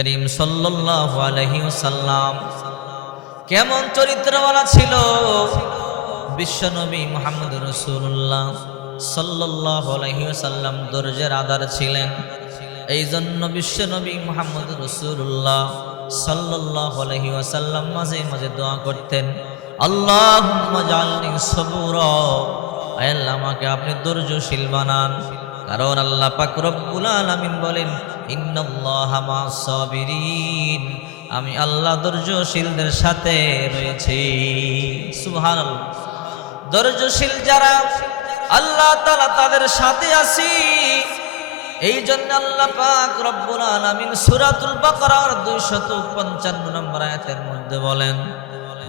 করিম সাল্লাল্লাহু আলাইহি ওয়াসাল্লাম কেমন চরিত্রওয়ালা ছিল। বিশ্বনবী মুহাম্মদ রাসূলুল্লাহ সাল্লাল্লাহু আলাইহি ওয়াসাল্লাম ধৈর্যের আধার ছিলেন। এই জন্য বিশ্বনবী মুহাম্মদ রাসূলুল্লাহ সাল্লাল্লাহু আলাইহি ওয়াসাল্লাম মাঝে মাঝে দোয়া করতেন, আল্লাহুম্মা জাআলনি সবুরা, আয় আল্লাহ আমাকে আপনি ধৈর্যশীল বানান। কারণ আল্লাহ পাক রব্বুল আলামিন বলেন, ইন্নাল্লাহা মা'আস সাবিরিন, আমি আল্লাহ ধৈর্যশীলদের সাথে রয়েছি। সুবহানাল্লাহ। ধৈর্যশীল যারা আল্লাহ তাআলা তাদের সাথে আছি। এই জন্য আল্লাহ পাক রব্বুল আলামিন সূরাতুল বাকারার 255 নম্বর আয়াতের মধ্যে বলেন,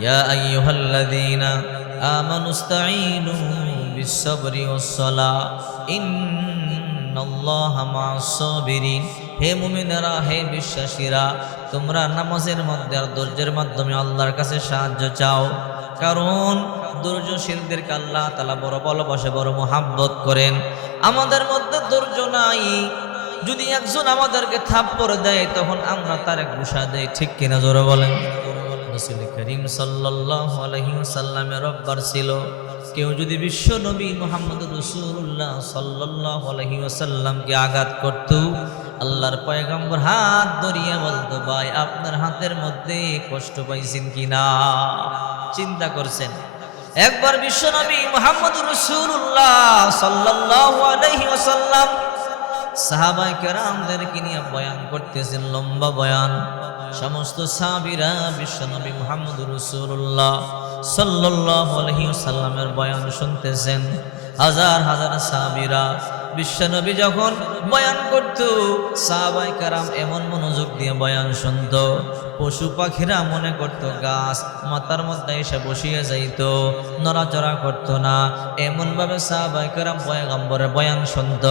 ইয়া আইয়ুহাল্লাযীনা আমানুস্তাঈনু বিস-সাবরি ওয়াস-সালাহ ইন্নাল্লাহা মা'আস সাবিরিন। হে মুমিনেরা, হে বিশ্বাসীরা, তোমরা নামাজের মধ্যে আর ধৈর্যের মাধ্যমে আল্লাহর কাছে সাহায্য চাও। কারণ ধৈর্যশীলদেরকে আল্লাহ তাআলা বড় ভালোবাসে, বড় মুহাব্বত করেন। আমাদের মধ্যে ধৈর্য নাই, যদি একজন আমাদেরকে থাপ্পড় দেয় তখন আমরা তার ঘুষা দেই, ঠিক কিনা জোরে বলেন। রাসূল করিম সাল্লাল্লাহু আলাইহি ওয়াসাল্লামের রব্বার ছিল, কেউ যদি বিশ্ব নবী মুহাম্মদ রাসূলুল্লাহ সাল্লাল্লাহু আলাইহি ওয়াসাল্লামকে আঘাত করত, আল্লাহর পয়গম্বর হাত ধরিয়া বলতো, ভাই আপনার হাতের মধ্যে কষ্ট পাইছেন কিনা, চিন্তা করছেন। একবার বিশ্ব নবী মুহাম্মদ রাসূলুল্লাহ সাল্লাল্লাহু আলাইহি ওয়াসাল্লাম সাহাবায়ে কেরামদেরকে নিয়ে বয়ান করতেছেন, লম্বা বয়ান। সমস্ত সাহাবীরা বিশ্বনবী মুহাম্মদ রাসূলুল্লাহ সাল্লাল্লাহু আলাইহি ওয়াসাল্লামের বয়ান শুনতেছেন। হাজার হাজার সাহাবীরা বিশ্বনবী যখন বয়ান করত, সাহাবায়ে কেরাম এমন মনোযোগ দিয়ে বয়ান শুনত, পশু পাখিরা মনে করত গাছ মাথার মধ্যে এসে বসিয়ে যাইত, নড়াচড়া করতো না। এমন ভাবে সাহাবায়ে কেরাম পয়গম্বরের বয়ান শুনত।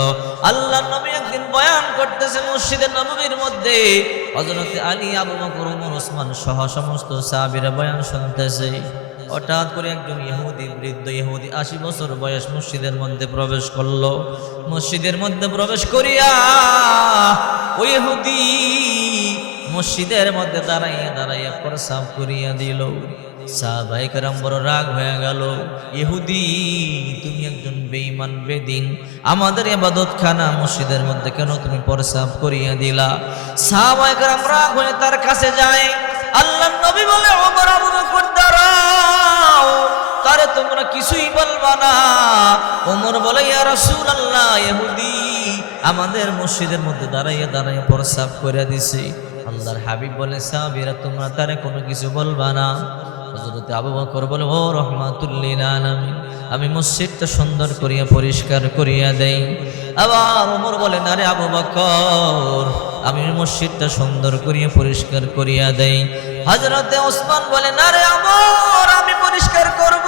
আল্লাহর নবী একদিন বয়ান করতেছে মসজিদে নববীর মধ্যে, হযরত আলী, আবু বকর, ওমর, ওসমান সহ সমস্ত সাহাবীরা বয়ান শুনতেছে। হঠাৎ করে একজন ইহুদি, বৃদ্ধ ইহুদি, 80 বছর বয়স, মসজিদের মধ্যে প্রবেশ করলো। মসজিদের মধ্যে প্রবেশ করিয়া ওই ইহুদি মসজিদের মধ্যে দাঁড়াইয়া দাঁড়াইয়া প্রস্রাব করিয়া দিল। সাহাবায়ে কেরাম বড় রাগ হয়ে গেল, ইহুদি তুমি একজন বেঈমান বেদিন, আমাদের ইবাদতখানা মসজিদের মধ্যে কেন তুমি প্রস্রাব করিয়া দিলা? সাহাবায়ে কেরাম রাগ হয়ে তার কাছে যায়। আল্লাহর নবী বলে, ওমর, আবু বকর দাঁড়াও, তারে তোমরা কিছুই বলবা না। ওমর বলে, ইয়া রাসূলুল্লাহ, ইহুদি আমাদের মসজিদের মধ্যে দাঁড়াইয়া দাঁড়াইয়া প্রস্রাব করে দিছে। আল্লাহর হাবিব বলে, সাহাবীরা তোমরা তারে কোনো কিছু বলবা না। হযরত আবু বকর বলে, ও রাহমাতুল লিল আলামিন, আমি মসজিদটা সুন্দর করিয়া পরিষ্কার করিয়া দেই। আবার ওমর বলে, না রে আবু বকর, আমি মসজিদটা সুন্দর করিয়া পরিষ্কার করিয়া দেই। হযরত ওসমান বলে, না রে ওমর, আমি পরিষ্কার করব।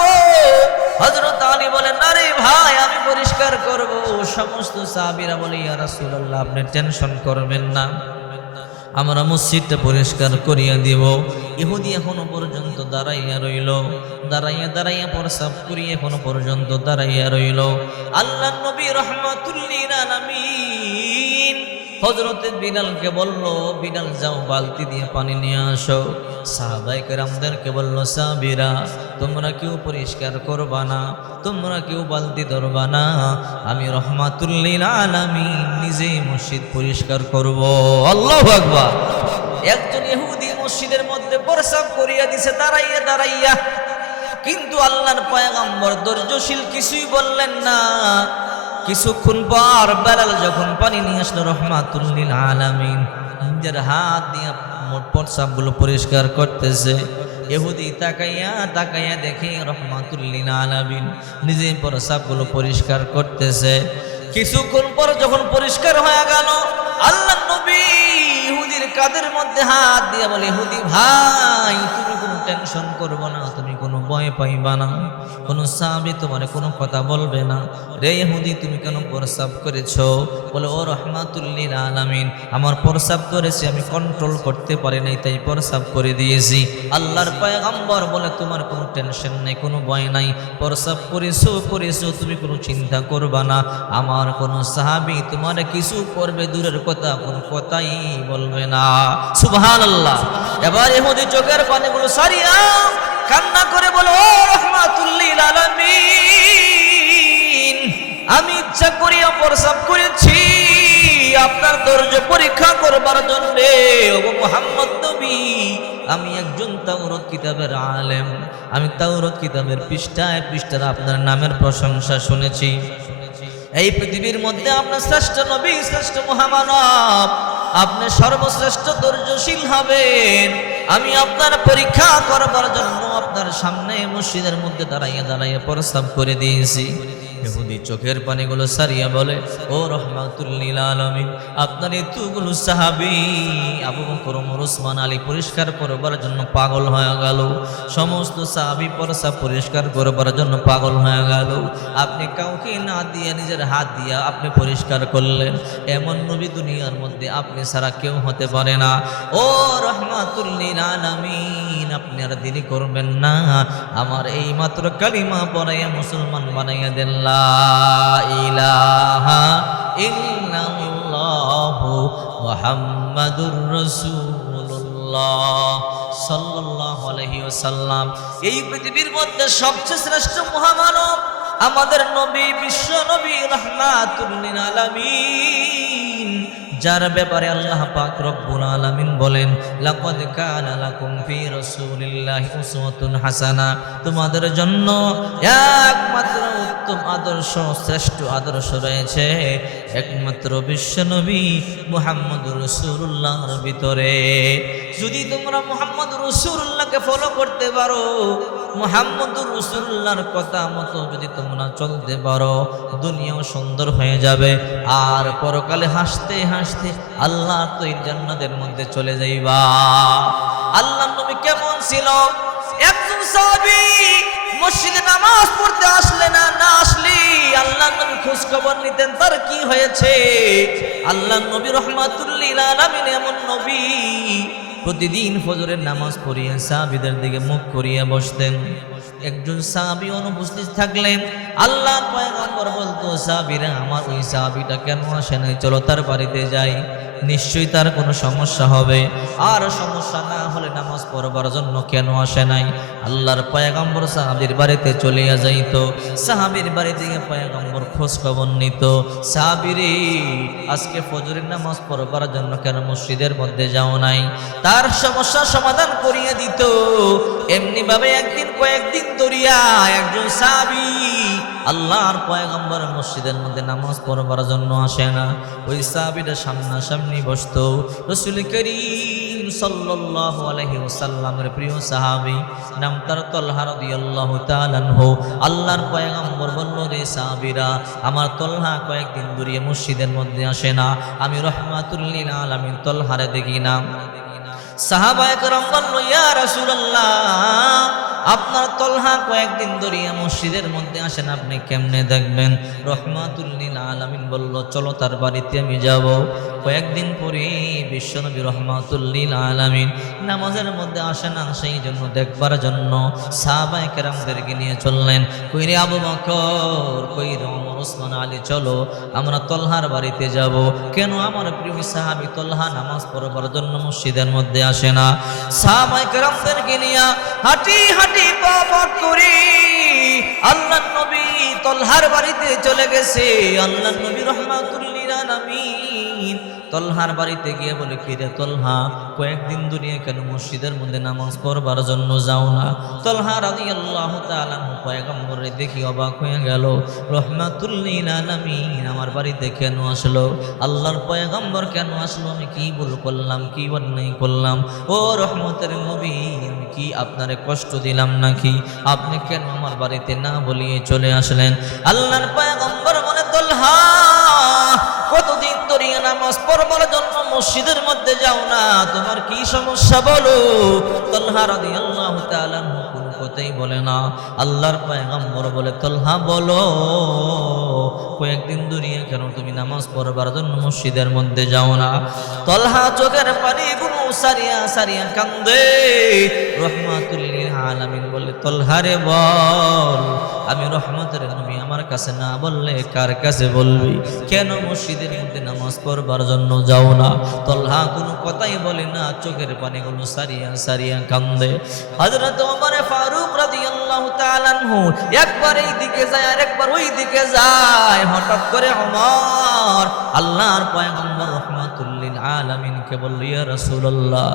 হযরত আলী বলে, না রে ভাই, আমি পরিষ্কার করব। সমস্ত সাহাবীরা বলে, ইয়া রাসূলুল্লাহ, আপনি টেনশন করবেন না, আমরা মসজিদটা পরিষ্কার করিয়া দিব। ইহুদি এখনো পর্যন্ত দাঁড়াইয়া রইল, দাঁড়াইয়া দাঁড়াইয়া প্রস্রাব করিয়া এখনো পর্যন্ত দাঁড়াইয়া রইল। আল্লাহর নবী রাহমাতুল লিল আলামিন হযরত বিলালকে বলল, বিলাল যাও বালতি দিয়ে পানি নিয়ে আসো। সাহাবায়ে কেরামদেরকে বলল, সাহাবীরা তোমরা কেউ পরিষ্কার করবা না, তোমরা কেউ বালতি ধরবা না, আমি রাহমাতুল লিল আলামিন নিজে মসজিদ পরিষ্কার করব। আল্লাহু আকবার। একজন ইহুদি মসজিদের মধ্যে প্রস্রাব করিয়া দিছে দাঁড়াইয়া দাঁড়াইয়া, কিন্তু আল্লাহর পয়গম্বর ধৈর্যশীল, কিছুই বললেন না। কিছুক্ষণ পর বেলাল যখন পানি নিয়ে আসলো, রাহমাতুল লিল আলামিন নিজের হাত দিয়ে প্রস্রাবগুলো পরিষ্কার করতেছে। ইহুদি তাকাইয়া তাকাইয়া দেখে রাহমাতুল লিল আলামিন নিজে প্রস্রাবগুলো পরিষ্কার করতেছে। কিছুক্ষণ পর যখন পরিষ্কার হয়ে গেল, আল্লাহর নবী ইহুদির কাঁধের মধ্যে হাত দিয়ে বলে, ইহুদি ভাই, তুমি কোনো টেনশন করবো না, তুমি কোনো ভয় পাইবা না, কোনো সাহাবী তোমার কোনো কথা বলবে না। রে ইহুদি তুমি কেন প্রস্রাব করেছো? বলে ও রাহমাতুল লিল আলামিন, আমার প্রস্রাব করেছি, আমি কন্ট্রোল করতে পারি নাই, তাই প্রস্রাব করে দিয়েছি। আল্লাহর পয়গম্বর বলে তোমার কোনো টেনশন নেই, কোনো ভয় নাই, প্রস্রাব করেছো তুমি কোনো চিন্তা করবা না। আমার কোনো সাহাবী তোমার কিছু করবে দূরের কথা, কোনো কথাই বলবে না। সুবহানাল্লাহ। এবার ইহুদি চোখের পানিগুলো সারিয়া কান্না করে বলো ও রাহমাতুল লিল আলামিন, আমি ইচ্ছা করিয়া প্রস্রাব করেছি আপনার ধৈর্য পরীক্ষা করবার জন্য। ও মুহাম্মদ নবী, আমি একজন তাওরাত কিতাবের আলেম, আমি তাওরাত কিতাবের পৃষ্ঠায় পৃষ্ঠায় আপনার নামের প্রশংসা শুনেছি। এই পৃথিবীর মধ্যে আপনার শ্রেষ্ঠ নবী, শ্রেষ্ঠ মহামানব, আপনি সর্বশ্রেষ্ঠ ধৈর্যশীল হবেন। আমি আপনার পরীক্ষা করবার জন্য আপনার সামনে মসজিদের মধ্যে দাঁড়াইয়া দাঁড়াইয়া প্রস্রাব করে দিয়েছি। ইহুদি চোখের পানিগুলো সারিয়া বলে ও রাহমাতুল লিল আলামিন, আপনার এতগুলো সাহাবী আবু বকর, ওমর, ওসমান, আলী পরিষ্কার করবার জন্য পাগল হয়ে গেল। সমস্ত সাহাবী প্রস্রাব পরিষ্কার করবার জন্য পাগল হয়ে গেল। আপনি কাউকে না দিয়ে নিজের হাত দিয়ে আপনি পরিষ্কার করলেন। এমন নবী দুনিয়ার মধ্যে আপনি ছাড়া কেউ হতে পারে না। ও রাহমাতুল লিল আলামিন, আপনি আর দেরি করবেন না, আমার এই মাত্র কালিমা পড়াইয়া মুসলমান বানাইয়া দেন। লা ইলাহা ইল্লাল্লাহু মুহাম্মাদুর রাসূলুল্লাহ সাল্লাল্লাহু আলাইহি ওয়াসাল্লাম। এই পৃথিবীর মধ্যে সবচেয়ে শ্রেষ্ঠ মহামানব আমাদের নবী, বিশ্ব নবী রাহমাতুল লিল আলামিন, যার ব্যাপারে আল্লাহ পাক রব্বুল আলামিন বলেন লাকাদ কানা লাকুম ফি রাসূলিল্লাহি উসওয়াতুন হাসানা, তোমাদের জন্য একমাত্র উত্তম আদর্শ, শ্রেষ্ঠ আদর্শ রয়েছে একমাত্র বিশ্বনবী মুহাম্মদুর রাসূলুল্লাহর ভিতরে। যদি তোমরা মুহাম্মদুর রাসূলুল্লাহকে ফলো করতে পারো, মুহাম্মদুর রাসূলুল্লাহর কথা মতো যদি তোমরা চলতে পারো, দুনিয়াও সুন্দর হয়ে যাবে, আর পরকালে হাসতে হাসতে আল্লাহ তো এই জান্নাতের মধ্যে চলে যাইবা। আল্লাহর নবী কেমন ছিল? একজন সাহাবী মসজিদে নামাজ পড়তে আসলে না আসলে আল্লাহর নবী খোঁজ খবর নিতেন তার কি হয়েছে। আল্লাহর নবী রাহমাতুল লিল আলামিন এমন নবী, প্রতিদিন ফজরের নামাজ পড়িয়া সাহাবীদের দিকে মুখ করিয়া বসতেন। একজন সাহাবী অনুপস্থিত থাকলেন আল্লাহর পয়গম্বর বলতো, সাহাবীরা আমার ওই সাহাবীটা কেন আসে নাই, চলো তার বাড়িতে যাই, নিশ্চয়ই তার কোনো সমস্যা হবে। আর সমস্যা না হলে নামাজ পড়বার জন্য কেন আসে নাই? আল্লাহর পয়গম্বর সাহাবীর বাড়িতে চলিয়া যাইত, সাহাবীর বাড়ি থেকে পয়গম্বর খোঁজ খবর নিত, সাহাবীরে আজকে ফজরের নামাজ পড়বার জন্য কেন মসজিদের মধ্যে যাও নাই? তার সমস্যার সমাধান করিয়ে দিত। এমনি ভাবে একদিন কয়েকদিন ধরিয়া একজন সাহাবী আল্লাহর পয়গম্বর মসজিদের মধ্যে নামাজ পড়বার জন্য আসে না, ওই সাহাবীটা সামনাসামনি বসতো। রাসূল করিম সাল্লাল্লাহু আলাইহি ওয়াসাল্লামের প্রিয় সাহাবী, নাম তার তালহা রাদিয়াল্লাহু তাআলা আনহু। আল্লাহর পয়গম্বর বলল, রে সাহাবীরা, আমার তালহা কয়েকদিন ধরিয়া মসজিদের মধ্যে আসে না, আমি রাহমাতুল লিল আলামিন তালহারে দেখি না। সাহাবায়ে কেরাম বলল, ইয়া রাসূলুল্লাহ, আপনার তালহা কয়েকদিন ধরিয়া মসজিদের মধ্যে আসেন, আপনি কেমনে দেখবেন? রাহমাতুল লিল আলামিন বলল, চলো তার বাড়িতে আমি যাব। কয়েকদিন পরে বিশ্বনবী রাহমাতুল লিল আলামিন নামাজের মধ্যে আসে না, সেই জন্য দেখবার জন্য সাহাবায়ে কেরামদেরকে নিয়ে চললেন। কই রে আবু বকর, কই রে ওমর, ওসমান, আলী, চলো আমরা তালহার বাড়িতে যাব। কেন? আমার প্রিয় সাহাবী তালহা নামাজ পড়বার জন্য মসজিদের মধ্যে আসে না। সাহাবায়ে কেরামদেরকে নিয়ে হাঁটি হাঁটি পা করে আল্লাহর নবী তালহার বাড়িতে চলে গেছে। আল্লাহর নবী রাহমাতুল লিল আলামিন তালহার বাড়িতে গিয়ে বলে, কি রে তালহা, কয়েকদিন দুনিয়া কেন মসজিদের মধ্যে নামাজ পড়বার জন্য যাও না? তালহা রাদিয়াল্লাহু তাআলা পয়গম্বরে দেখি অবাক হয়ে গেল, রাহমাতুল লিল আলামিন আমার বাড়িতে কেন আসলো? আল্লাহর পয়গম্বর কেন আসলো? আমি কি ভুল করলাম, কি অন্যায় করলাম? ও রহমতের নবী, আমি কি আপনারে কষ্ট দিলাম নাকি? আপনি কেন আমার বাড়িতে না বলিয়ে চলে আসলেন? আল্লাহর পয়গম্বর বলে, তালহা, কতদিন করিয়া নামাজ পড়বার জন্য মসজিদের মধ্যে যাও না, তোমার কি সমস্যা বলো? তালহা রাদিয়াল্লাহু তাআলা আনহু কোনো কথাই বলে না। আল্লাহর পয়গম্বর বলে, তালহা বলো, কয়েকদিন দুনিয়া কেন তুমি নামাজ পড়বার জন্য মসজিদের মধ্যে যাও না? তালহা চোখের পানিগুলো সারিয়া সারিয়া কান্দে। রহমাতুল লিল আলামিন বলে, তালহা রে বল, আমি রহমতের নবী, আমার কাছে না বললে কার কাছে বলবি? কেন মসজিদের মধ্যে নামাজ পড়বার জন্য যাও না? তালহা কোনো কথাই বলে না, চোখের পানিগুলো সারিয়া সারিয়া কান্দে। হযরত ওমর ফারুক রাদিয়াল্লাহু তাআলা আনহু একবার এই দিকে যায় আর একবার ওই দিকে যায়। হঠাৎ করে ওমর আল্লাহর পয়গম্বর রাহমাতুল লিল আলামিনকে বলল, ইয়া রাসূলুল্লাহ,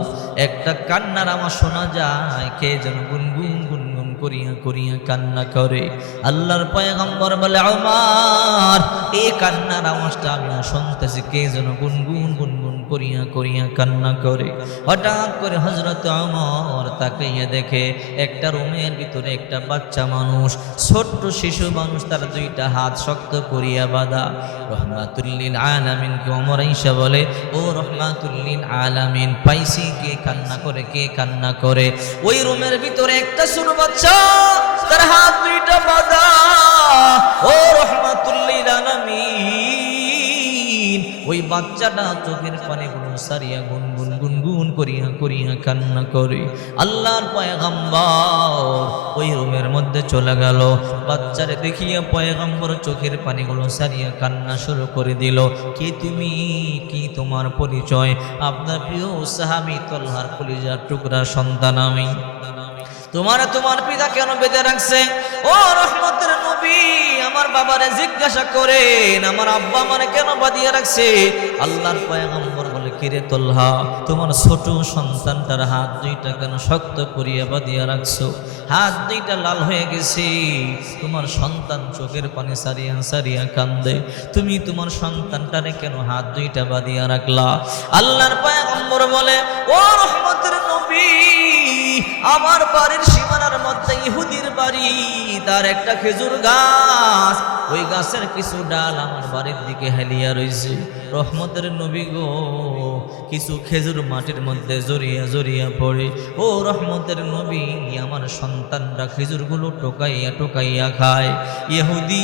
একটা কান্নার আওয়াজ শোনা যায়, কে যেন গুনগুন গুনগুন করিয়া করিয়া কান্না করে। আল্লাহর পয়গম্বর বলে, ওমর, এই কান্নার আওয়াজটা আমি শুনতেছি, কে যেন গুনগুন গুনগুন করিয়া করিয়া কান্না করে। হঠাৎ করে হযরত ওমর তাকাইয়া দেখে একটা রুমের ভিতরে একটা বাচ্চা মানুষ, ছোট্ট শিশু মানুষ, তার দুইটা হাত শক্ত করিয়া বাঁধা। রহমাতুল লিল আলামিনকে ওমর আইসা বলে, ও রহমাতুল লিল আলামিন, পাইছি, কে কান্না করে, কে কান্না করে? ওই রুমের ভিতরে একটা ছোট বাচ্চা, তার হাত দুইটা বাঁধা। ও রহমাতুল লিল আলামিন, ওই বাচ্চাটা চোখের পানিগুলো সারিয়া গুনগুন গুনগুন করিয়া করিয়া কান্না করে। আল্লাহর পয়গম্বর ওই রুমের মধ্যে চলে গেল। বাচ্চারে দেখিয়া পয়গম্বর চোখের পানিগুলো সারিয়া কান্না শুরু করে দিল। কে তুমি? কি তোমার পরিচয়? আপনার প্রিয় সাহাবী তালহার কলিজার টুকরা সন্তান আমি। তোমার পিতা কেন বেঁধে রাখছে? ও রহমতের নবী, আমার বাবারে জিজ্ঞাসা করেন, আমার আব্বা আমারে কেন বাঁধিয়ে রাখছে? আল্লাহর পয়গম্বর বলে, কিরে তালহা, তোমার ছোট সন্তানটার হাত দুইটা কেন শক্ত করিয়া বাঁধিয়া রাখছো? হাত দুইটা লাল হয়ে গেছে। তোমার সন্তান চোখের পানি সারিয়া সারিয়া কান্দে, তুমি তোমার সন্তানটারে কেন হাত দুইটা বাঁধিয়া রাখলা? আল্লাহর পয়গম্বর বলে, ও রহমতের নবী, আমার বাড়ির সীমানার মধ্যে ইহুদির বাড়ি, তার একটা খেজুর গাছ, ওই গাছের কিছু ডাল আমার বাড়ির দিকে হেলিয়া রইছে। রহমতের নবী গো, কিছু খেজুর মাটির মধ্যে জড়িয়া জড়িয়া পড়ে। ও রহমতের নবী, আমার সন্তানরা খেজুরগুলো টোকাইয়া টোকাইয়া খায়। ইহুদি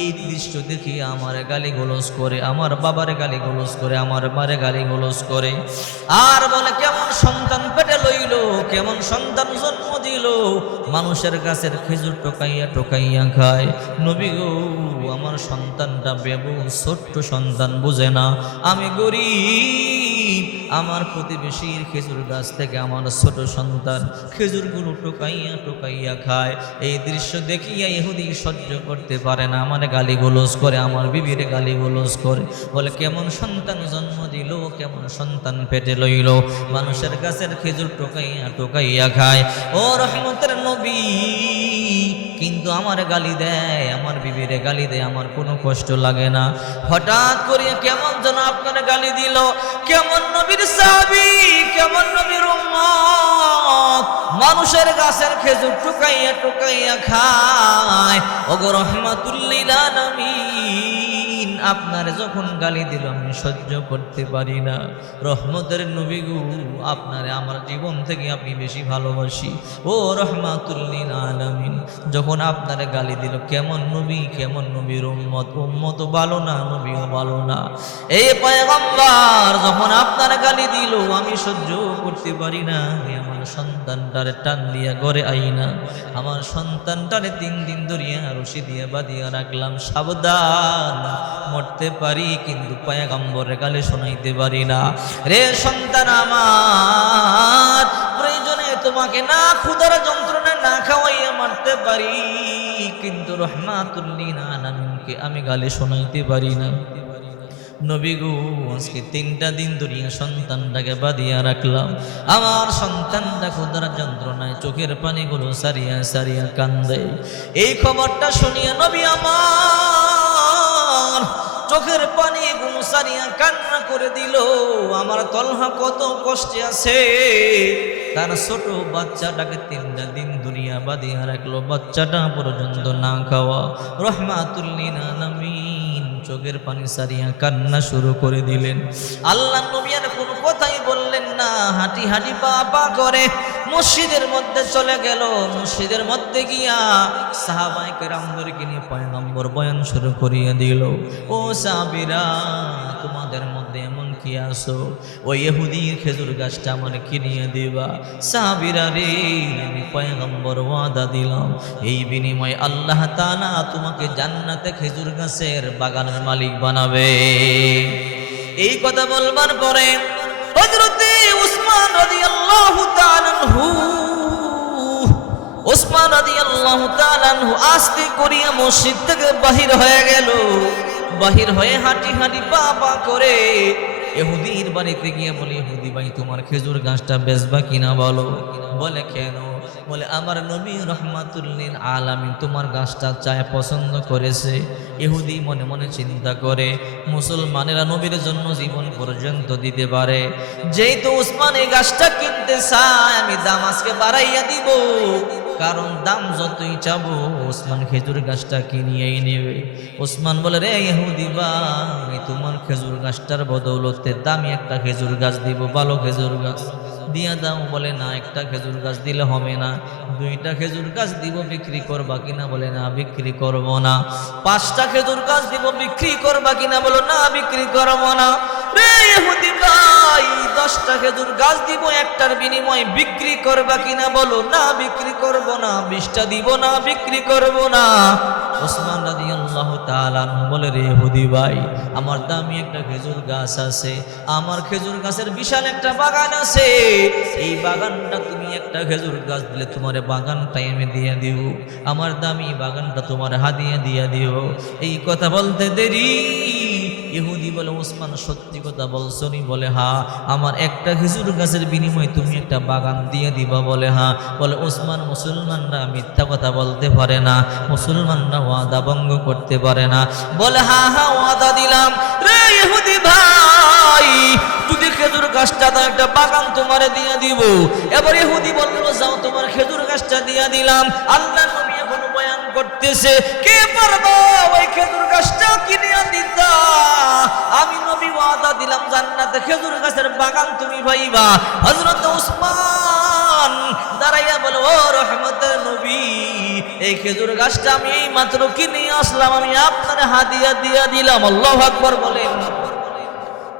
এই দৃশ্য দেখি আমার গালি গোলজ করে, আমার বাবার গালি গোলজ করে, আমার মারে গালি গোলজ করে, আর বলে, কেমন সন্তান পেটে লইল, কেমন সন্তান জন্ম দিল, মানুষের গাছের খেজুর টোকাইয়া টোকাইয়া খায়। নবী গো, আমার সন্তানটা বেবু, ছোট্ট সন্তান, বুঝে না আমি গরিব, আমার প্রতিবেশীর খেজুর গাছ থেকে আমার ছোট সন্তান খেজুরগুলো টোকাইয়া টোকাইয়া খায়। এই দৃশ্য দেখিয়া ইহুদি সহ্য করতে পারে না, আমার গালি গোলজ করে, আমার বিবির গালি গোলজ করে, বলে, কেমন সন্তান জন্ম দিল, কেমন সন্তান পেটে লইল, মানুষের গাছের খেজুর টোকাইয়া টোকাইয়া খায়। ও রহমতের নবী, কিন্তু আমার গালি দেয়, আমার বিবিরে গালি দেয়, আমার কোনো কষ্ট লাগে না। হঠাৎ করে কেমন যেন আপনার গালি দিল, কেমন নবীর সাহাবী, কেমন নবীর উম্মত মানুষের গাছের খেজুর টোকাইয়া টোকাইয়া খায়। ওগো রহমাতুল লিল আলামিন, আপনার যখন গালি দিল আমি সহ্য করতে পারি না। রহমতের নবী গো, আপনারে আমার জীবন থেকে আমি বেশি ভালোবাসি। ও রহমাতুল লিল আলামিন, যখন আপনারে গালি দিল, কেমন নবী, কেমন নবীর উম্মত, উম্মত ভালো না, নবীও ভালো না। এই পয়গম্বর যখন আপনার গালি দিল আমি সহ্য করতে পারি না, আমার সন্তানটারে টান দিয়া ঘরে আইনা আমার সন্তানটারে 3 দিন ধরিয়া রশি দিয়ে বাঁধিয়া রাখলাম। সাবধান, মরতে পারি কিন্তু পয়গম্বরের গালি শোনাইতে পারি না। রে সন্তান আমার, প্রয়োজনে তোমাকে না ক্ষুধার যন্ত্রণা না খাওয়াইয়া মারতে পারি, কিন্তু রহমাতুল লিল আলামিনকে আমি গালি শোনাইতে পারি না। নবী গো, আজকে 3টা দিন ধরিয়া সন্তানটাকে বাঁধিয়া রাখলাম। আমার সন্তানটা ক্ষুধার যন্ত্রণায় চোখের পানিগুলো সারিয়া সারিয়া কান্দে। এই খবরটা শুনিয়া নবী আমার চোখের পানিগুলো সারিয়া কান্না করে দিল। আমার তালহা কত কষ্টে আছে, তার ছোট বাচ্চাটাকে 3টা দিন দুনিয়া বাঁধিয়া রাখলো, বাচ্চাটা পর্যন্ত না খাওয়া। রহমাতুল লিল আলামিন চোখের পানি সারিয়া কান্না শুরু করে দিলেন। আল্লাহ নবী আর কোনো কথাই বললেন না, হাঁটি হাঁটি পা পা করে মসজিদের মধ্যে চলে গেল। মসজিদের মধ্যে গিয়া সাহাবায়ে কেরামদেরকে নিয়ে পয়গম্বর বয়ান শুরু করিয়ে দিল। ও সাহাবীরা, তোমাদের মধ্যে এমন কি আছো, ওই ইহুদির খেজুর গাছটা আমার কিনিয়ে দিবা। সাহাবীরা রে, আমি পয়গম্বর ওয়াদা দিলাম, এই বিনিময়ে আল্লাহ তাআলা তোমাকে জান্নাতে খেজুর গাছের বাগানের মালিক বানাবে। এই কথা বলবার পরে হযরতে উসমান রাদিয়াল্লাহু তাআলা আনহু আস্তে করিয়া মসজিদ থেকে বাহির হয়ে গেল। বাহির হয়ে হাঁটি হাঁটি পা পা করে ইহুদির বাড়িতে গিয়ে বলে, ইহুদি ভাই, তোমার খেজুর গাছটা বেচবা কিনা বলো। বলে কেন? বলে আমার নবী রাহমাতুল লিল আলামিন তোমার গাছটা চায়, পছন্দ করেছে। ইহুদি মনে মনে চিন্তা করে, মুসলমানেরা নবীর জন্য জীবন পর্যন্ত দিতে পারে, যেহেতু উসমান এই গাছটা কিনতে চায়, আমি দাম আজকে বাড়াইয়া দিব, কারণ দাম যতই চাবো ওসমান খেজুর গাছটা কিনিয়েই নেবে। ওসমান বলে, রে ইহুদি ভাই, তোমার খেজুর গাছটার বদৌলতে দামি একটা খেজুর গাছ দিব, ভালো খেজুর গাছ দিয়া দাও। বলে না, একটা খেজুর গাছ দিলে হবে না, দুইটা খেজুর গাছ দিব, বিক্রি করবা কিনা? বলে না, বিক্রি করব না। পাঁচটা খেজুর গাছ দিব, বিক্রি করবা কিনা? বলো না, বিক্রি করব না। রে ইহুদি ভাই, 10টা খেজুর গাছ দিব, একটার বিনিময়ে বিক্রি করবা কিনা? বলো না, বিক্রি করব না। 20টা দিব না, বিক্রি করব না। ওসমান রাদিয়াল্লাহু তাআলা বলে, রে ইহুদি ভাই, আমার দামি একটা খেজুর গাছ আছে, আমার খেজুর গাছের বিশাল একটা বাগান আছে, এই বাগানটা তুমি একটা খেজুর গাছ দিলে তোমার বাগানটা আমি দিয়ে দিব, আমার দামি বাগানটা তোমার হাদিয়া দিয়ে দিব। এই কথা বলতে দেরি ইহুদি বলে, ওসমান সত্যি কথা বলছনি? বলে হ্যাঁ। আমার একটা খেজুর গাছের বিনিময়ে তুমি একটা বাগান দিয়ে দিবা? বলে হ্যাঁ। বলে ওসমান, মুসলমানরা মিথ্যা কথা বলতে পারে না, মুসলমানরা ওয়াদা ভঙ্গ করতে পারে না। বলে হ্যাঁ হ্যাঁ, ওয়াদা দিলাম। রে ইহুদি ভাই, যদি খেজুর গাছটা দাও, একটা বাগান তোমারে দিয়ে দিব। এবার ইহুদি বলল, যাও, তোমার খেজুর গাছটা দিয়ে দিলাম। আল্লাহ নবী এখন বয়ান করতেছে, কে পারবা ওই খেজুর গাছটা কিনে দিতা? আমি নবী ওয়াদা দিলাম, জান্নাতে খেজুর গাছের বাগান তুমি পাইবা। হযরত উসমান দাঁড়াইয়া বলে, ও রহমতের নবী, এই খেজুর গাছটা আমি এই মাত্র কিনে আসলাম, আমি আপনার হাদিয়া দিয়া দিলাম। আল্লাহু আকবার বলেন।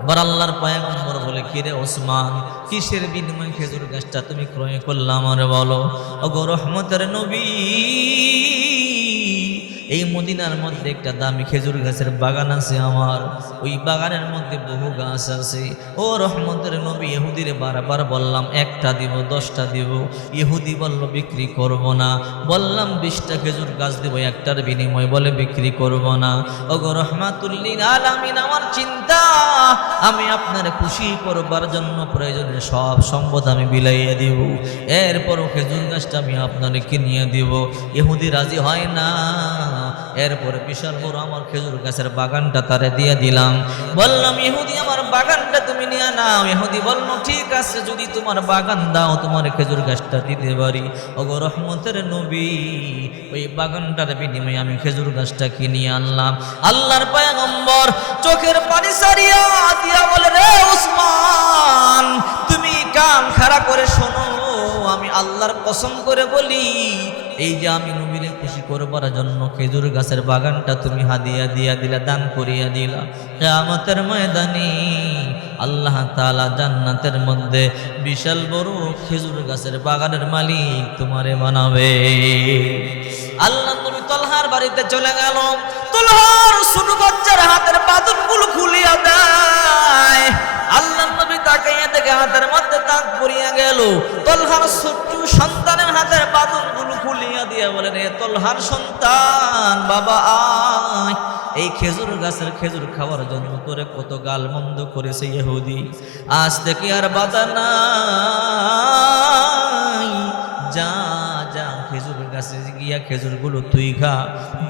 বার আল্লাহর পয়গম্বর বলে, কিরে ওসমান, কিসের বিনিময়ে খেজুর গাছটা তুমি ক্রয় করলাম? আরে বলো। ওগো রহমতের নবী, এই মদিনার মধ্যে একটা দামি খেজুর গাছের বাগান আছে আমার, ওই বাগানের মধ্যে বহু গাছ আছে। ও রহমতের নবী, ইহুদিরে বারবার বললাম একটা দিব, 10টা দিব, ইহুদি বলল বিক্রি করব না। বললাম 20টা খেজুর গাছ দিব একটার বিনিময়, বলে বিক্রি করব না। ওগো রহমাতুল লিল আলামিন, আমার চিন্তা, আমি আপনার খুশি করবার জন্য প্রয়োজনে সব সম্পদ আমি বিলাইয়া দিব, এরপরও খেজুর গাছটা আমি আপনারে কিনিয়ে দিব। ইহুদি রাজি হয় না। এরপরে বিশাল বড় আমার খেজুর গাছের বাগানটা তারে দিয়ে দিলাম। বললাম, ইহুদি আমার বাগানটা তুমি নিয়ে নাও। ইহুদি বলল, ঠিক আছে, যদি তোমার বাগান দাও, তোমার খেজুর গাছটা দিতে পারি। ওগো রহমতের নবী, ওই বাগানটার বিনিময়ে আমি খেজুর গাছটা কিনে আনলাম। আল্লাহর পয়গম্বর চোখের পানি সারিয়া দিয়া বলে, রে উসমান, তুমি কান খাড়া করে শোনো, আমি আল্লাহর কসম করে বলি, এই যে আমি নবীরে খুশি করবার জন্য খেজুর গাছের বাগানটা তুমি হাদিয়া দিয়া দিলা, দান করিয়া দিলা, কিয়ামতের ময়দানে আল্লাহ তাআলা জান্নাতের মধ্যে বিশাল বড় খেজুর গাছের বাগানের মালিক তোমারে বানাবে। আল্লাহ নবী তলহার বাড়িতে চলে গেল। তলহার ছোট বাচ্চার হাতের বাঁধনগুলো খুলিয়া দেয়। আল্লাহ নবী তাকাইয়া দেখে হাতের মধ্যে দাগ পড়িয়া গেল। তলহার ছোট্ট সন্তানের হাতের বাঁধনগুলো খুলিয়া দিয়া বলেন, এ তলহার সন্তান, বাবা আয়, এই খেজুর গাছের খেজুর খাওয়ার জন্য তোরে কত গাল মন্দ করেছে ইহুদি, আজ থেকে আর বাধা নাই, যা যা খেজুর গাছে গিয়া খেজুরগুলো তুই খা,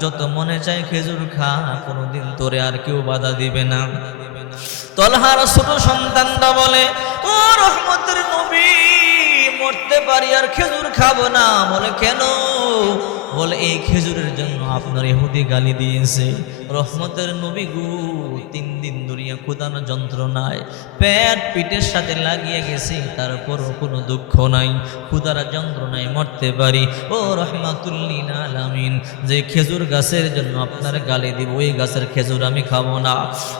যত মনে চায় খেজুর খা, কোনোদিন তোরে আর কেউ বাধা দিবে না। তলহার ছোট সন্তানটা বলে, ও রহমতের নবী, মরতে পারি আর খেজুর খাবো না। বলে কেন? বলে এই খেজুরের জন্য আপনার ইহুদি গালি দিয়েছে। রহমতের নবী গো 3 দিন ধরিয়া ক্ষুধার যন্ত্রণায় পেট পিঠের সাথে লাগিয়ে গেছে, তারপরও কোনো দুঃখ নাই, ক্ষুধার যন্ত্রণায় মরতে পারি। ও রহমাতুল লিল আলামিন, যে খেজুর গাছের জন্য আপনার গালি দিব ওই গাছের খেজুর আমি খাবো না।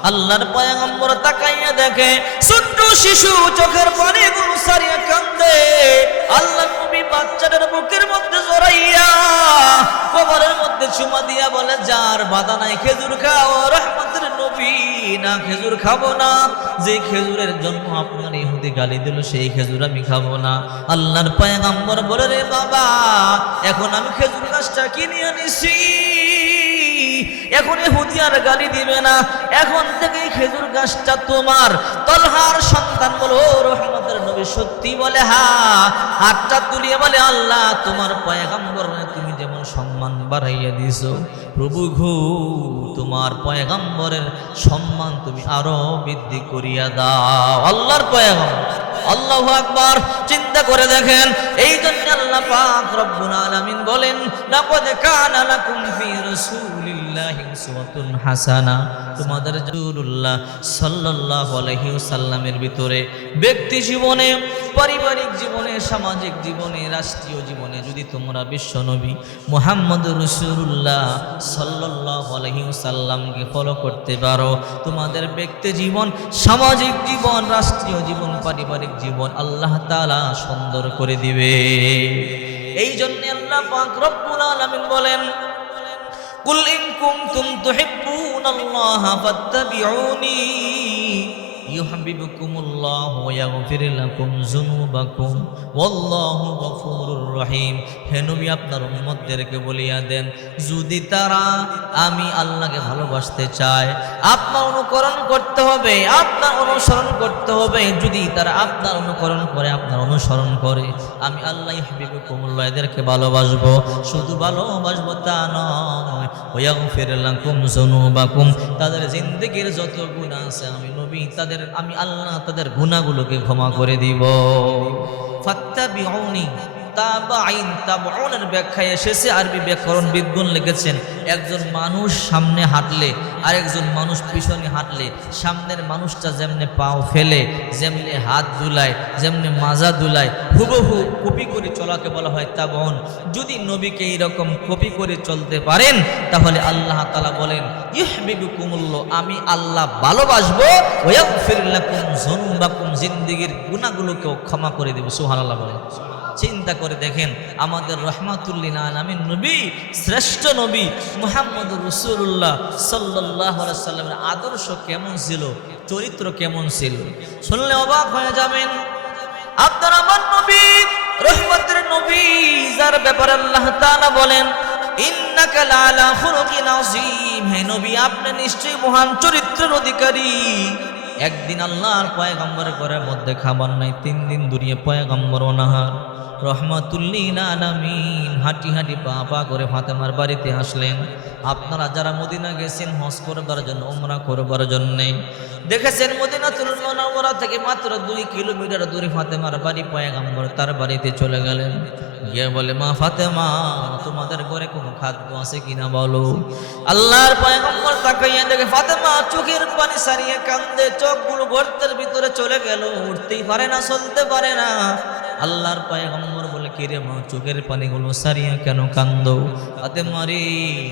আল্লাহর পয়গম্বর তাকাইয়া দেখে ছোট্ট শিশু চোখের পানিগুলো সারিয়া কান্দে। আল্লাহ নবী বাচ্চাদের বুকের মধ্যে জড়াইয়া কবরের মধ্যে চুমা দিয়া বলে যার বাধা নাই খেজুর খাও। রহমতের নবী না খেজুর খাবো না, যে খেজুরের জন্য আপনার ইহুদি গালি দিল সেই খেজুর আমি খাবো না। আল্লাহর পয়গম্বর বলে রে বাবা, এখন আমি খেজুর গাছটা কিনে আনিছি, এখন ইহুদি আর গালি দিবে না, এখন থেকে খেজুর গাছটা তোমার। তলহার সন্তান বলো রহমতের নবী সত্যি? বলে হ্যাঁ। হাতটা তুলিয়ে বলে আল্লাহ তোমার পয়গম্বর তুমি যেমন সম্মান বাড়াইয়া দিছো, প্রভু গো তোমার পয়গম্বরের সম্মান তুমি আরো বৃদ্ধি করিয়া দাও। আল্লাহর পয়গম্বর, আল্লাহু আকবার। চিন্তা করে দেখেন, এই জন্য আল্লাহ পাক রব্বুল আলামিন বলেন লাকাদ কানা লাকুম ফি রাসূলিল্লাহি উসওয়াতুন হাসানা। তোমাদের রাসূলুল্লাহ সাল্লাল্লাহু আলাইহি ওয়াসাল্লামের ভিতরে ব্যক্তি জীবনে, পারিবারিক জীবনে, সামাজিক জীবনে, রাষ্ট্রীয় জীবনে যদি তোমরা বিশ্ব নবী মুহাম্মদুর রাসূলুল্লাহ সাল্লাল্লাহু আলাইহি ওয়াসাল্লামকে ফলো করতে পারো, তোমাদের ব্যক্তি জীবন, সামাজিক জীবন, রাষ্ট্রীয় জীবন, পারিবারিক জীবন আল্লাহ তাআলা সুন্দর করে দিবে। এই জন্য আল্লাহ পাক রব্বুল আলামিন বলেন কুল ইন কুনতুম তুহিব্বুনাল্লাহা ফাত্তাবিউনি ইউহিব্বুকুমুল্লাহু ওয়া ইয়াগফির লাকুম যুনুবাকুম ওয়াল্লাহু গফুরুর রহিম। হে নবী আপনার উম্মতদেরকে বলিয়া দেন, যদি তারা আমি আল্লাহকে ভালোবাসতে চায় আপনার অনুকরণ করতে হবে, আপনার অনুসরণ করতে হবে। যদি তারা আপনার অনুকরণ করে, আপনার অনুসরণ করে, আমি আল্লাহ ইউহিব্বুকুমুল্লাহ এদেরকে ভালোবাসবো। শুধু ভালোবাসবো তা নয়, ওয়া ইয়াগফির লাকুম যুনুবাকুম, তাদের জিন্দেগীর যত গুনাহ আছে আমি নবী আমি আল্লাহ তাদের গুনাহগুলোকে ক্ষমা করে দিব। ফাত্তাবিউনি, তাবাইন, তাবাউনের ব্যাখ্যায় এসেছে, আরবি ব্যাকরণ বিদ্বান লিখেছেন একজন মানুষ সামনে হাঁটলে আরেকজন মানুষ পিছনে হাঁটলে সামনের মানুষটা যেমনে পাও ফেলে, যেমনে হাত দুলায়, যেমনে মাজা দুলায়, হুবহু কপি করে চলাকে বলা হয় তাবাউন। যদি নবীকে এইরকম কপি করে চলতে পারেন তাহলে আল্লাহ তাআলা বলেন ইউহিব্বুকুমুল্লাহ, আমি আল্লাহ ভালোবাসবো, ওয়া ইয়াগফির লাকুম যুনুবাকুম, জিন্দেগীর গুনাহগুলোকেও ক্ষমা করে দেব। সুবহানাল্লাহ বলেন। চিন্তা করে দেখেন আমাদের রহমাতুল লিল আলামিন নবী, শ্রেষ্ঠ নবী মুহাম্মদুর রাসূলুল্লাহ সাল্লাল্লাহু আলাইহি ওয়াসাল্লামের আদর্শ কেমন ছিল, চরিত্র কেমন ছিল, শুনলে অবাক হয়ে যাবেন। আপনার আমার নবী, রহমতের নবী, যার ব্যাপারে আল্লাহ তাআলা বলেন ইন্নাকা লাআলা খুলুকিন আযীম, হে নবী আপনি নিশ্চয়ই মহান চরিত্রের অধিকারী। একদিন আল্লাহর পয়গম্বরের ঘরের মধ্যে খাবার নাই, 3 দিন ধরে পয়গম্বর অনাহার। রহমাতুল লিল আলামিন হাঁটি হাঁটি পা পা করে ফাতেমার বাড়িতে আসলেন। আপনারা যারা মদিনা গেছেন হজ করবার জন্য, উমরা করবার জন্য, দেখেছেন মদিনাতুল মুনাওয়ারা থেকে মাত্র 2 কিলোমিটার দূরে ফাতেমার বাড়ি। পয়গম্বর তার বাড়িতে চলে গেলেন, গিয়ে বলে মা ফাতেমা তোমাদের ঘরে কোনো খাদ্য আছে কিনা বলো। আল্লাহর পয়গম্বর তাকাইয়া দেখে ফাতেমা চোখের পানি সারিয়ে কান্দে, চোখগুলো গর্তের ভিতরে চলে গেল, উঠতেই পারে না, চলতে পারে না। আল্লাহর পয়গম্বর বলে কিরে মা চোখের পানিগুলো সারিয়া কেন কান্দো? ফাতেমা রে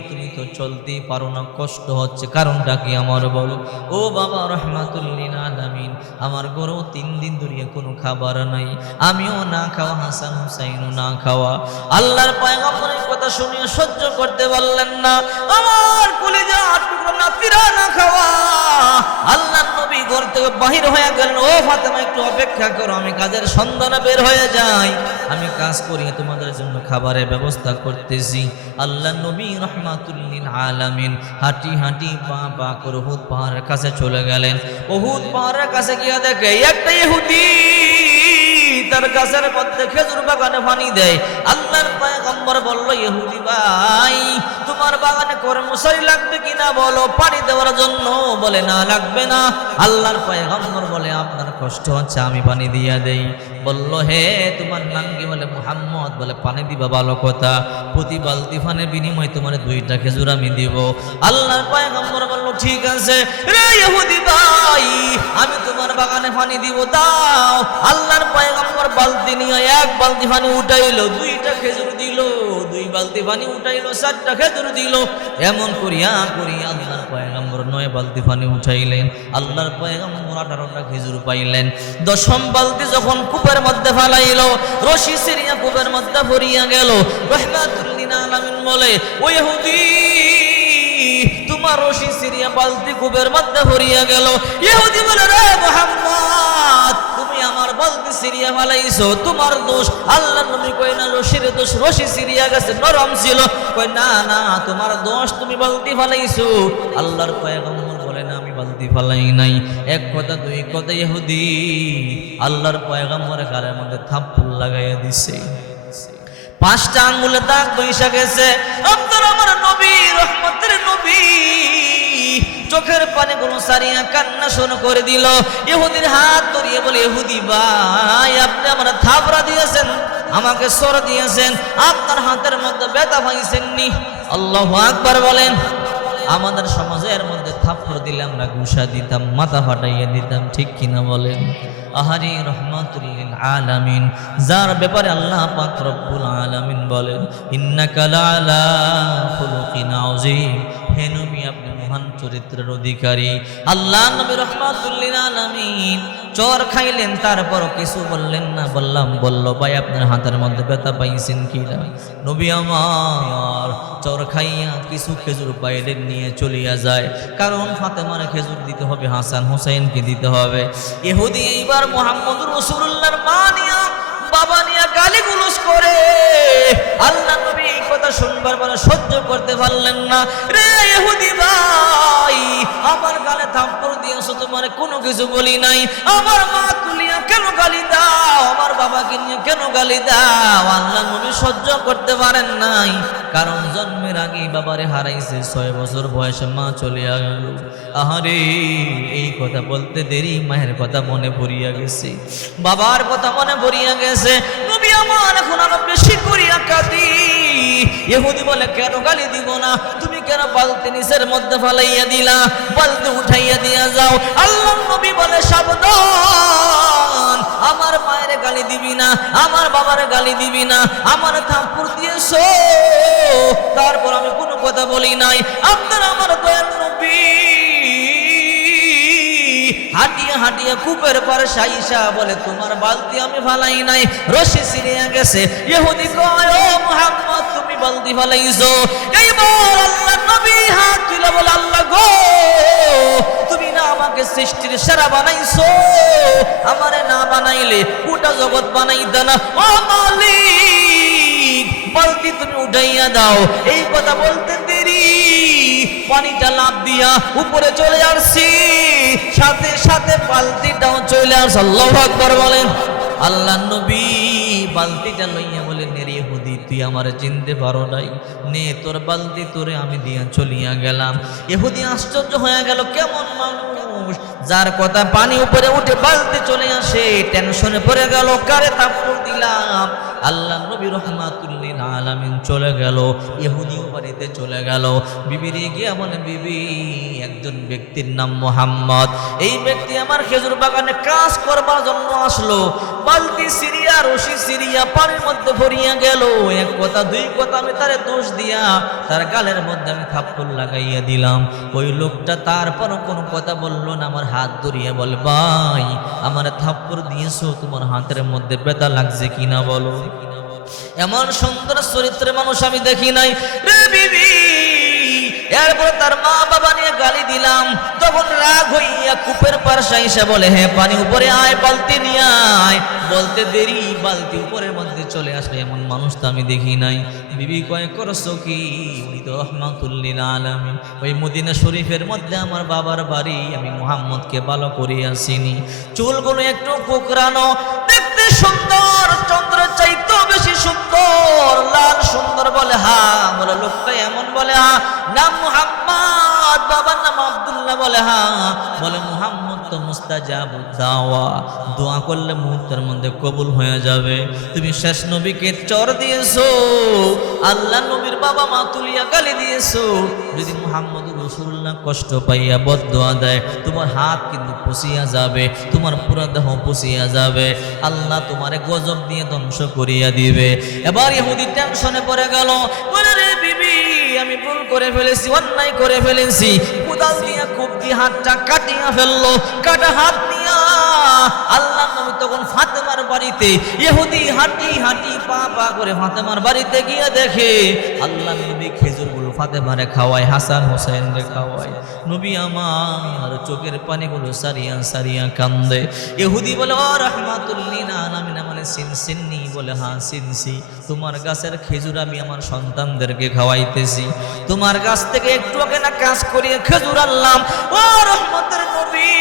তুমি তো চলতেই পারো না, কষ্ট হচ্ছে, কারণটা কি আমার বলো। ও বাবা রহমাতুল লিল আলামিন, আমার ঘরেও 3 দিন ধরে কোনো খাবার নাই, আমিও না খাওয়া, হাসান হুসাইনও না খাওয়া। আল্লাহর পয়গম্বরের কথা শুনিয়ে সহ্য করতে পারলেন না, আমার কলিজা টুকরো নাতিরা না খাওয়া। আল্লাহর নবী ঘর থেকে বাহির হয়ে গেলেন, ও ফাতেমা একটু অপেক্ষা করো, আমি কাজের সন্ধানে বের হয়ে যাই, আমি কাজ করি তোমাদের জন্য খাবারের ব্যবস্থা করতেছি। আল্লাহর নবী রহমাতুল লিল আলামিন হাঁটি হাঁটি পা পা করে উহুদ পাহাড়ের কাছে চলে গেলেন। উহুদ পাহাড়ের কাছে গিয়ে দেখে একটা ইহুদি তার গাছের মধ্যে খেজুর বাগানে পানি দেয়। আল্লাহর পয়গম্বর বলল ইহুদি ভাই তোমার বাগানে কর্মচারী লাগবে কিনা বলো পানি দেওয়ার জন্য। বলে না লাগবে না। আল্লাহর পয়গম্বর বলে আপনার কষ্ট হচ্ছে আমি পানি দিয়া দেই। বলল, হে তোমার নাম কি? বলে মুহাম্মদ। বলে পানি দিবা, ভালো কথা, প্রতি বালতি পানির বিনিময়ে তোমার 2টা খেজুর আমি দিব। আল্লাহর পয়গম্বর বলল, ঠিক আছে রে ইহুদি ভাই, আমি তোমার বাগানে পানি দিব, দাও। আল্লাহর পয়গম্বর বালতি নিয়ে 1 বালতি পানি উঠাইলো, 2টা খেজুর দিল, 2 বালতি পানি উঠাইলো, 4টা খেজুর দিল। এমন করিয়া আল্লাহর পয়গম্বর 9 বালতি পানি উঠাইলেন। আল্লাহর পয়গম্বর 18টা খেজুর পাইলেন। 10ম বালতি যখন কূপের মধ্যে ফালাইল, রশি সিরিয়া কূপের মধ্যে পড়িয়া গেল। রাহমাতুল লিল আলামিন বলে, ও ইহুদি, তোমার রশি সিরিয়া বালতি কূপের মধ্যে পড়িয়া গেল। ইহুদি বলে, রে মুহাম্মদ, তুমি আমার বালতি সিরিয়া ফালাইছো, তোমার দোষ। আল্লাহর নবী কয়, না রশির দোষ, রশি সিরিয়া গেছে, নরম ছিল। কয়, না না, তোমার দোষ, তুমি বালতি ফালাইছো। আল্লাহর পয়গম্বর বলে, না আমি বালতি ফালাই নাই। 1 কথা 2 কথা, ইহুদি আল্লাহর পয়গম্বরের গালের মধ্যে থাপ্পড় লাগাইয়া দিছে। 5টা আঙ্গুলে দাগ বইসা গেছে। আপনার আমার নবী, রহমতের নবী, চোখের পানিগুলো সারিয়া কান্না শুরু করে দিল। ইহুদির হাত ধরিয়ে বলে, ইহুদি ভাই, আপনি আমার থাবড়া দিয়েছেন, আমাকে সর দিয়েছেন, আপনার হাতের মধ্যে ব্যথা পাইছেননি? আল্লাহু আকবার বলেন। আমাদের সমাজের মধ্যে থাপ্পড় দিলে আমরা ঘুষা দিতাম, মাথা ফাটাইয়া দিতাম, ঠিক কিনা বলেন? আহারি রহমাতুল লিল আলামিন, যার ব্যাপারে আল্লাহ পাক রব্বুল আলামিন বলেন, ইন্নাকা লাআলা খুলুকিন আযীম, হে নবী আপনি মহান চরিত্রের অধিকারী। আল্লাহ নবী রহমাতুল লিল আলামিন চর খাইলেন, তারপরও কিছু বললেন না। বলল, ভাই আপনার হাতের মধ্যে ব্যথা পাইছেন কি না? নবী আমার চর খাইয়া কিছু খেজুর পাইলেন, নিয়ে চলিয়া যায়। কারণ ফাতেমার খেজুর দিতে হবে, হাসান হোসেনকে দিতে হবে। ইহুদি এইবার মুহাম্মদুর রাসূলুল্লাহর মা নিয়া, বাবা নিয়া গালিগুলোজ করে। আল্লাহ নবী এই কথা শুনবার পরে সহ্য করতে পারলেন না। রে ইহুদি ভাই, আমার গালে থাপ্পড় দিয়েছো, তোমার কোনো কিছু বলি নাই, আমার মা তুলিয়া কেন গালি দাও, আমার বাবাকে নিয়ে কেন গালি দাও? আল্লাহ নবী সহ্য করতে পারেন নাই, কারণ জন্মের আগেই বাবারে হারাইছে, 6 বছর বয়সে মা চলিয়া গেল। আহারে, এই কথা বলতে দেরি মায়ের কথা মনে পড়িয়া গেছে, বাবার কথা মনে পড়িয়া গেছে। নবী আমার এখন আরো বেশি করিয়া কাঁদি। ইহুদি বলে, কেন গালি দিব না, তুমি কেন বালতি নিচের মধ্যে ফালাইয়া দিলা, বালতি উঠাইয়া দিয়া যাও। আল্লাহ নবী বলে, সাবধান, আমার মায়ের গালি দিবি না, আমার বাবার গালি দিবি না, আমার থাপ্পড় দিয়েছো, তারপর আমি কোনো কথা বলি নাই। আপনার আমার দয়ার নবী হাঁটিয়া হাঁটিয়া কূপের পারে সাইসা বলে, তোমার বালতি আমি ফালাই নাই, রশি ছিঁড়িয়া গেছে। ইহুদি কয়, ও মুহাম্মদ, তুমি বালতি ফালাইছো। এইবার আল্লাহ নবী হাত তুলে বলে, আল্লাহ গো, তুমি না আমাকে সৃষ্টির সেরা বানাইছো, আমারে না বানাইলে গোটা জগৎ বানাইতে না। ও মালিক, বালতি তুমি উঠাইয়া দাও। এই কথা বলতে দেরি পানিটা লাফ দিয়া উপরে চলে আসছি, সাথে সাথে বালতিটাও চলে আসছে। আল্লাহু আকবার বলেন। আল্লাহ নবী বালতিটা লইয়া বলেন, রে ইহুদি, তুই আমারে চিনতে পারো নাই, নে তোর বালতি, তোরে আমি দিয়া চলিয়া গেলাম। ইহুদি আশ্চর্য হয়ে গেল, কেমন মানুষ যার কথা পানি উপরে উঠে বালতি চলে আসে, টেনশনে পড়ে গেল, কারে থাপ্পড় দিলাম। আল্লাহ নবী রহমাতুল লিল আলামিন চলে গেল, ইহুদিও বাড়িতে চলে গেল। বিবিরে গিয়া বলে, বিবি, একজন ব্যক্তির নাম মুহাম্মদ, এই ব্যক্তি আমার খেজুর বাগানে কাজ করবার জন্য আসলো, বালতি সিরিয়া রশি সিরিয়া পানির মধ্যে ভরিয়া গেল। 1 কথা 2 কথা আমি তারে দোষ দিয়া তার গালের মধ্যে আমি থাপ্পড় লাগাইয়া দিলাম। ওই লোকটা তারপরও কোনো কথা বললো না, আমার হাত ধরিয়া বলে, ভাই আমার থাপ্পড় দিয়েছো, তোমার হাতের মধ্যে ব্যথা লাগছে কিনা বলো। এমন সুন্দর চরিত্রের মানুষ আমি দেখি নাই রে বিবি। এরপর তার মা বাবা নিয়ে গালি দিলাম, তখন রাগ হইয়া কূপের পাশে এসে বলে, হ্যাঁ পানি উপরে আয়, বালতি নিয়ে আয়। বলতে দেরি বালতি উপরের মধ্যে চলে আসলে, এমন মানুষ তো আমি দেখি নাই। বিবি কয়, করছো কি? উনি তো রহমাতুল লিল আলামিন, ওই মদিনা শরীফের মধ্যে আমার বাবার বাড়ি, আমি মুহাম্মদকে ভালো করে আসিনি, চুলগুলো একটু কোকড়ানো, দেখতে সুন্দর, চন্দ্রের চাইতেও বেশি সুন্দর, লাল সুন্দর। বলে, হা। বলে, লোকটা এমন? বলে, হা। নাম মুহাম্মদ, বাবার নাম আব্দুল্লাহ। বলে, হা। বলে, মুহাম্মদ তো মুস্তাজাবুদ দাওয়া, দোয়া করলে মুহূর্তের মধ্যে কবুল হয়ে যাবে। তুমি শেষ নবীকে চর দিয়েছো, আল্লাহ নবীর বাবা মা তুলিয়া গালি দিয়েছো। যদি মুহাম্মদুর রাসূলুল্লাহ কষ্ট পাইয়া বদদোয়া দেয়, তোমার হাত কিন্তু পুষিয়া যাবে, তোমার পুরো দেহ পুষিয়া যাবে, আল্লাহ তোমারে গজব দিয়ে ধ্বংস করিয়া দিবে। এবার ইহুদি টেনশনে পড়ে গেল, বলে রে বিবি, আমি ভুল করে ফেলেছি, অন্যায় করে ফেলেছি। কোদাল দিয়া খুব দিয়ে হাতটা কাটিয়া ফেললো। কাটা হাত নিয়া আল্লাহ নবী তখন ফাতেমার বাড়িতে, ইহুদি হাঁটি হাঁটি পা পা করে ফাতেমার বাড়িতে গিয়ে দেখে আল্লাহ নবী খেজুরগুলো ফাতেমারে খাওয়ায়, হাসান হোসেনরে খাওয়ায়। নবী আমার চোখের পানিগুলো সারিয়া সারিয়া কান্দে। ইহুদি বলে, ও রাহমাতুল লিল আলামিন, মানে সিনসিন্নি? বলে, হ্যাঁ চিনছি, তোমার গাছের খেজুর আমি আমার সন্তানদেরকে খাওয়াইতেছি। তোমার গাছ থেকে একটু আগে না কাজ করিয়ে খেজুর আনলাম। ও রহমতের নবী,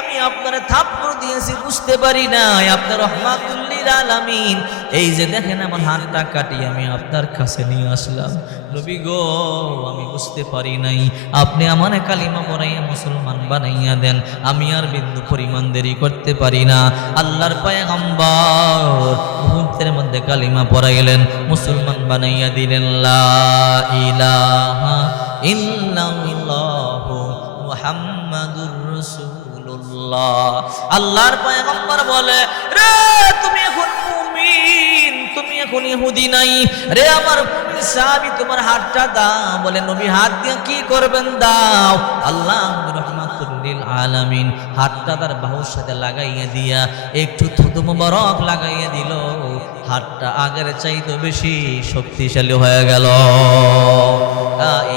আমি আপনার থাপ্পড় দিয়েছি, বুঝতে পারি নাই আপনার রহমাতুল লিল আলামিন। এই যে দেখেন আমার হাতটা কাটিয়ে আমি আপনার কাছে নিয়ে আসলাম। নবী গো, আমি বুঝতে পারি নাই, আপনি আমার কালিমা পড়াইয়া মুসলমান বানাইয়া দেন, আমি আর বিন্দু পরিমাণ দেরি করতে পারি না। আল্লাহর পয়গম্বর মুহূর্তের মধ্যে কালিমা পড়াইলেন, মুসলমান বানাইয়া দিলেন। লা ইলাহা ইল্লাল্লাহু মুহাম্মাদুর রাসূলুল্লাহ। আল্লাহর পয়গম্বর বলে, রে তুমি এখন মুমিন, তুমি এখন ইহুদি নাই। রে আমার মুমিন সাহাবী, তোমার হাতটা দাও। বলে, নবী হাত দিয়ে কি করবেন? দাও। আল্লাহ রাহমাতুল লিল আলামিন হাতটা তার বাহুর সাথে লাগাইয়া দিয়া একটু থুতু মোবারক লাগাইয়া দিল। হাতটা আগের চাইতে বেশি শক্তিশালী হয়ে গেল।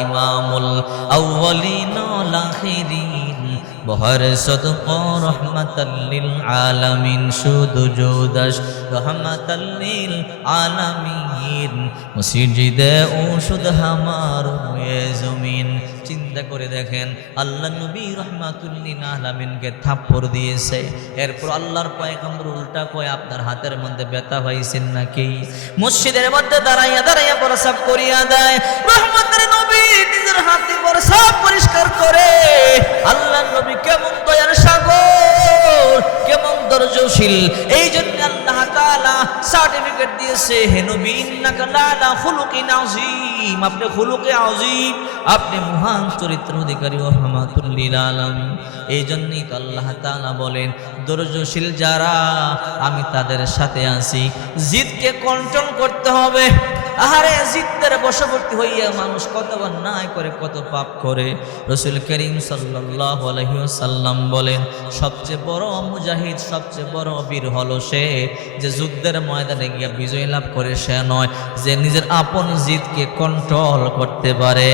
ইমামুল আউয়ালিন ওয়াল আখিরিন বহর সদক রহমাতাল লিল আলামিন, শুধু জুদাস রহমাতাল লিল আলামিন, মসজিদে ওষুধ হামার এ জমিন। চিন্তা করে দেখেন, আল্লাহ নবী রহমাতুল লিল আলামিনকে থাপ্পড় দিয়েছে, এরপর আল্লাহর পয়গম্বর উল্টা কয়, আপনার হাতের মধ্যে ব্যথা পাইছেন নাকি? মসজিদের মধ্যে দাঁড়াইয়া দাঁড়াইয়া প্রসাব করিয়া দেয়। রহমতের নবী নিজের হাতে প্রসাব পরিষ্কার করে। আল্লাহ নবী কেমন দয়ার সাগর, কেমন ধৈর্যশীল। এই জন্য আল্লাহ তাআলা সার্টিফিকেট দিয়েছে, হে নবী ইন্নাকা লাআলা খুলুকিন আযীম, আপনি খুলুকে আযীম, আপনি মহান চরিত্র অধিকারী ও রহমাতুল লিল আলামিন। এই জন্যই তো আল্লাহ তাআলা বলেন, ধৈর্যশীল যারা আমি তাদের সাথে আছি। জিদকে কন্ট্রোল করতে হবে। আহারে, জিদের বশবর্তী হইয়া মানুষ কত অন্যায় করে, কত পাপ করে। রাসূল করিম সাল্লাল্লাহু আলাইহি ওয়াসাল্লাম বলেন, সবচেয়ে বড় মুজাহিদ, সবচেয়ে বড় বীর হলো সে যে যুদ্ধের ময়দানে গিয়ে বিজয় লাভ করে, সে নয় যে নিজের আপন জিদকে কন্ট্রোল করতে পারে।